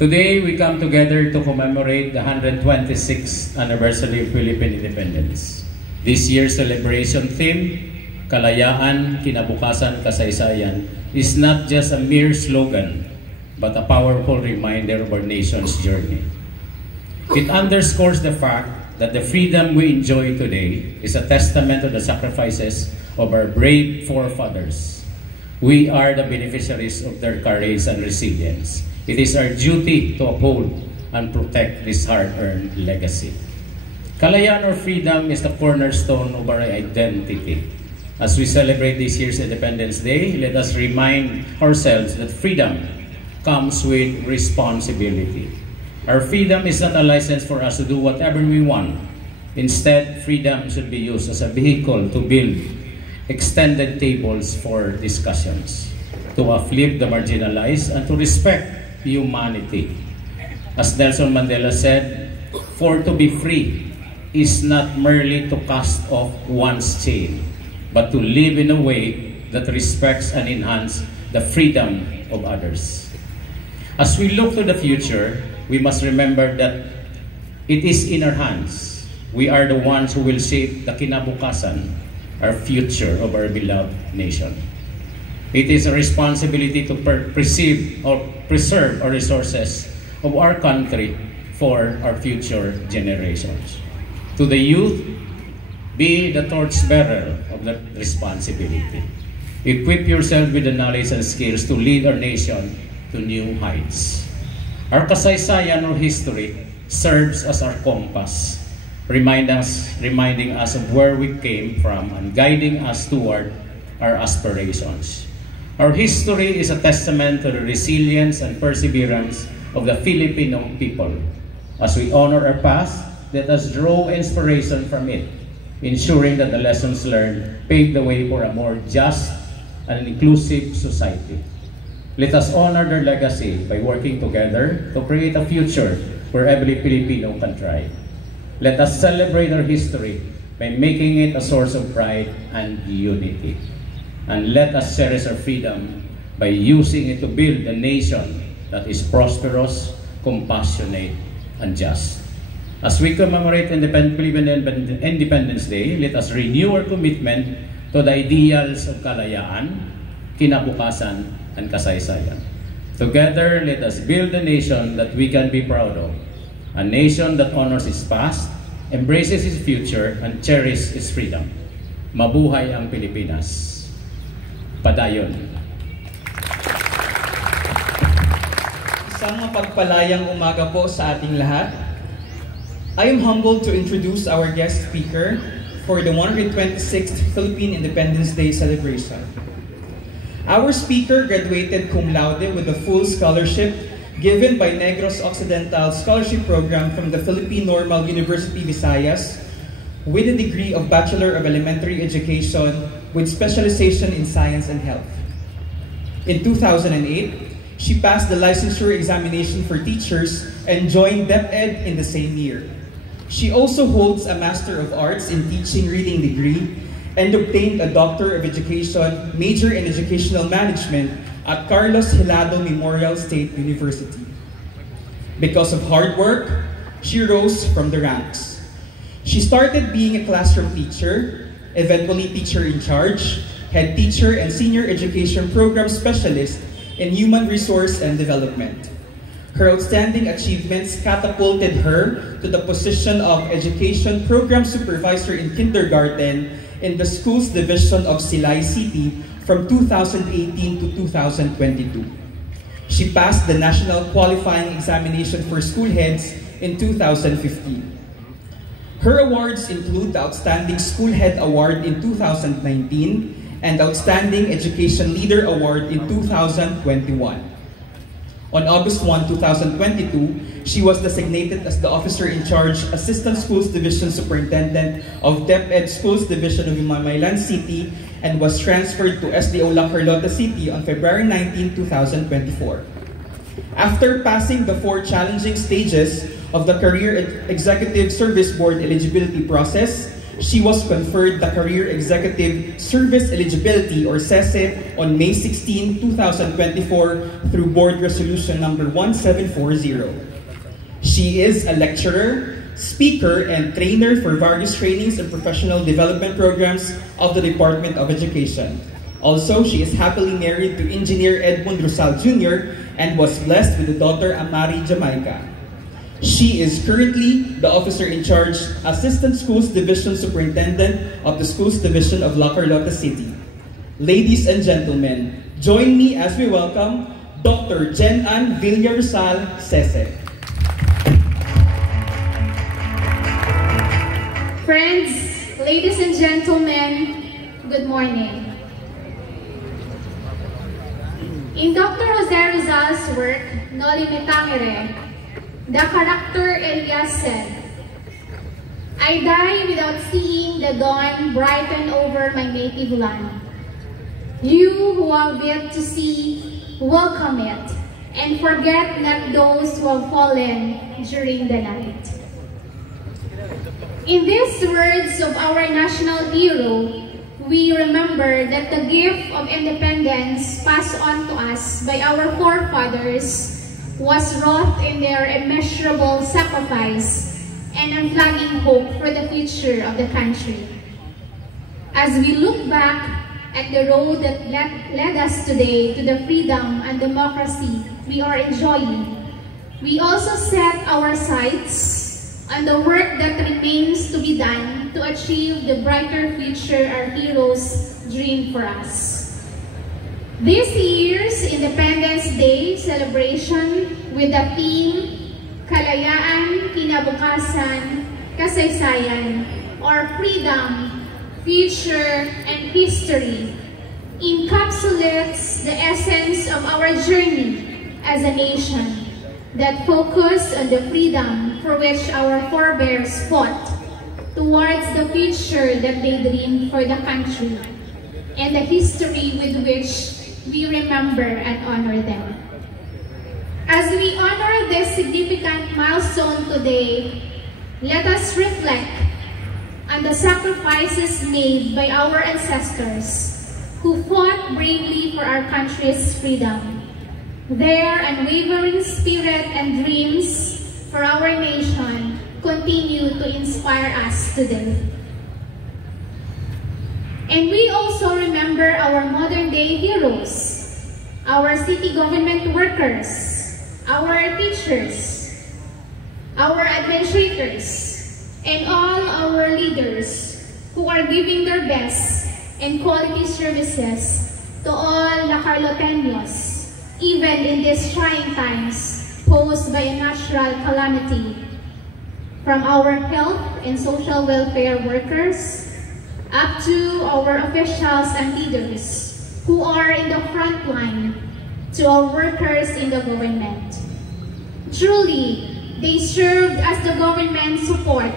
Today, we come together to commemorate the 126th anniversary of Philippine independence. This year's celebration theme, Kalayaan, Kinabukasan, Kasaysayan, is not just a mere slogan, but a powerful reminder of our nation's journey. It underscores the fact that the freedom we enjoy today is a testament to the sacrifices of our brave forefathers. We are the beneficiaries of their courage and resilience. It is our duty to uphold and protect this hard-earned legacy. Kalayaan or freedom is the cornerstone of our identity. As we celebrate this year's Independence Day, let us remind ourselves that freedom comes with responsibility. Our freedom is not a license for us to do whatever we want. Instead, freedom should be used as a vehicle to build extended tables for discussions, to uplift the marginalized, and to respect humanity. As Nelson Mandela said, for to be free is not merely to cast off one's chain, but to live in a way that respects and enhances the freedom of others. As we look to the future, we must remember that it is in our hands. We are the ones who will shape the kinabukasan, our future of our beloved nation. It is a responsibility to preserve our resources of our country for our future generations. To the youth, be the torchbearer of that responsibility. Equip yourself with the knowledge and skills to lead our nation to new heights. Our kasaysayan or history serves as our compass, reminding us of where we came from and guiding us toward our aspirations. Our history is a testament to the resilience and perseverance of the Filipino people. As we honor our past, let us draw inspiration from it, ensuring that the lessons learned pave the way for a more just and inclusive society. Let us honor their legacy by working together to create a future where every Filipino can thrive. Let us celebrate our history by making it a source of pride and unity. And let us cherish our freedom by using it to build a nation that is prosperous, compassionate, and just. As we commemorate Independence Day, let us renew our commitment to the ideals of kalayaan, kinabukasan, and kasaysayan. Together, let us build a nation that we can be proud of, a nation that honors its past, embraces its future, and cherishes its freedom. Mabuhay ang Pilipinas. Padayon. Isang mapagpalayang umaga po sa ating lahat. I am humbled to introduce our guest speaker for the 126th Philippine Independence Day celebration. Our speaker graduated cum laude with a full scholarship given by Negros Occidental Scholarship Program from the Philippine Normal University Visayas with a degree of Bachelor of Elementary Education with specialization in Science and Health. In 2008, she passed the licensure examination for teachers and joined DepEd in the same year. She also holds a Master of Arts in Teaching Reading degree and obtained a Doctor of Education, major in Educational Management at Carlos Hilado Memorial State University. Because of hard work, she rose from the ranks. She started being a classroom teacher, eventually teacher in charge, head teacher, and senior education program specialist in human resource and development. Her outstanding achievements catapulted her to the position of education program supervisor in kindergarten in the schools division of Silay City from 2018 to 2022. She passed the national qualifying examination for school heads in 2015. Her awards include the Outstanding School Head Award in 2019 and Outstanding Education Leader Award in 2021. On August 1, 2022, she was designated as the Officer in Charge, Assistant Schools Division Superintendent of DepEd Schools Division of Himamaylan City and was transferred to SDO La Carlota City on February 19, 2024. After passing the 4 challenging stages of the Career Executive Service Board eligibility process, she was conferred the Career Executive Service Eligibility or CESE on May 16, 2024 through Board Resolution number 1740. She is a lecturer, speaker, and trainer for various trainings and professional development programs of the Department of Education. Also, she is happily married to Engineer Edmund Rosal Jr. and was blessed with a daughter, Amari Jamaica. She is currently the Officer in Charge, Assistant Schools Division Superintendent of the Schools Division of La Carlota City. Ladies and gentlemen, join me as we welcome Dr. Jen Ann Villarsal Sese. Friends, ladies and gentlemen, good morning. In Dr. Jose Rizal's work, Noli Me Tangere, the character Elias said, "I die without seeing the dawn brighten over my native land. You who have yet to see, welcome it, and forget not those who have fallen during the night." In these words of our national hero, we remember that the gift of independence passed on to us by our forefathers was wrought in their immeasurable sacrifice and unflagging hope for the future of the country. As we look back at the road that led us today to the freedom and democracy we are enjoying, we also set our sights on the work that remains to be done to achieve the brighter future our heroes dreamed for us. This year's Independence Day celebration with the theme Kalayaan, Kinabukasan, Kasaysayan, or Freedom, Future, and History encapsulates the essence of our journey as a nation that focus on the freedom for which our forebears fought towards the future that they dreamed for the country and the history with which we remember and honor them. As we honor this significant milestone today, let us reflect on the sacrifices made by our ancestors who fought bravely for our country's freedom. Their unwavering spirit and dreams for our nation continue to inspire us today. And we also remember our modern-day heroes, our city government workers, our teachers, our administrators, and all our leaders who are giving their best and quality services to all La Carloteños, even in these trying times posed by a natural calamity. From our health and social welfare workers up to our officials and leaders who are in the front line, to our workers in the government. Truly, they served as the government support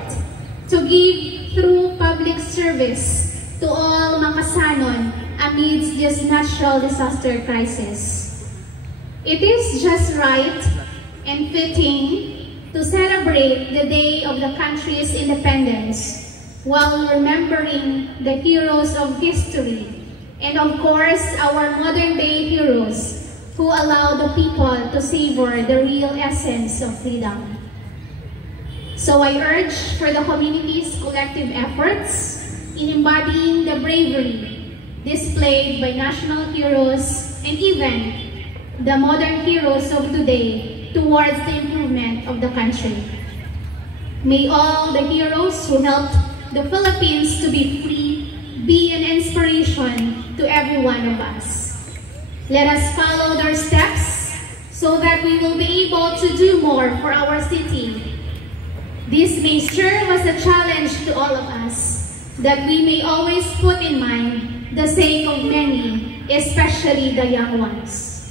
to give through public service to all makasanon amidst this natural disaster crisis. It is just right and fitting to celebrate the day of the country's independence while remembering the heroes of history and of course our modern-day heroes who allow the people to savor the real essence of freedom. So I urge for the community's collective efforts in embodying the bravery displayed by national heroes and even the modern heroes of today towards the improvement of the country. May all the heroes who helped the Philippines to be free be an inspiration to every one of us. Let us follow their steps so that we will be able to do more for our city. This may serve as a challenge to all of us, that we may always put in mind the sake of many, especially the young ones.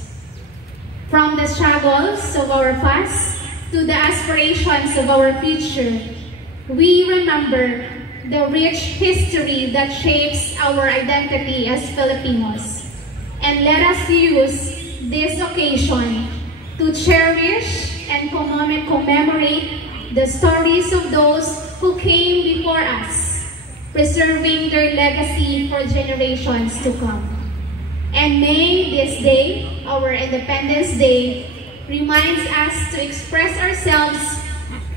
From the struggles of our past to the aspirations of our future, we remember the rich history that shapes our identity as Filipinos. And let us use this occasion to cherish and commemorate the stories of those who came before us, preserving their legacy for generations to come. And may this day, our Independence Day, reminds us to express ourselves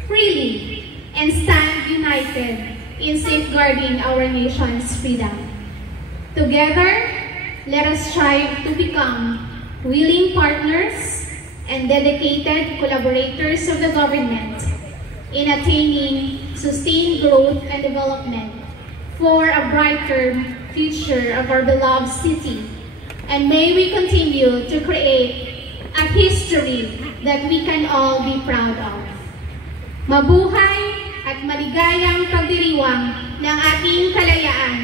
freely and stand united in safeguarding our nation's freedom. Together, let us strive to become willing partners and dedicated collaborators of the government in attaining sustained growth and development for a brighter future of our beloved city. And may we continue to create a history that we can all be proud of. Mabuhay at maligayang pagdiriwang ng ating kalayaan.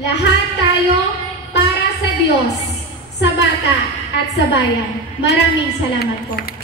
Lahat tayo para sa Diyos, sa bata at sa bayan. Maraming salamat po.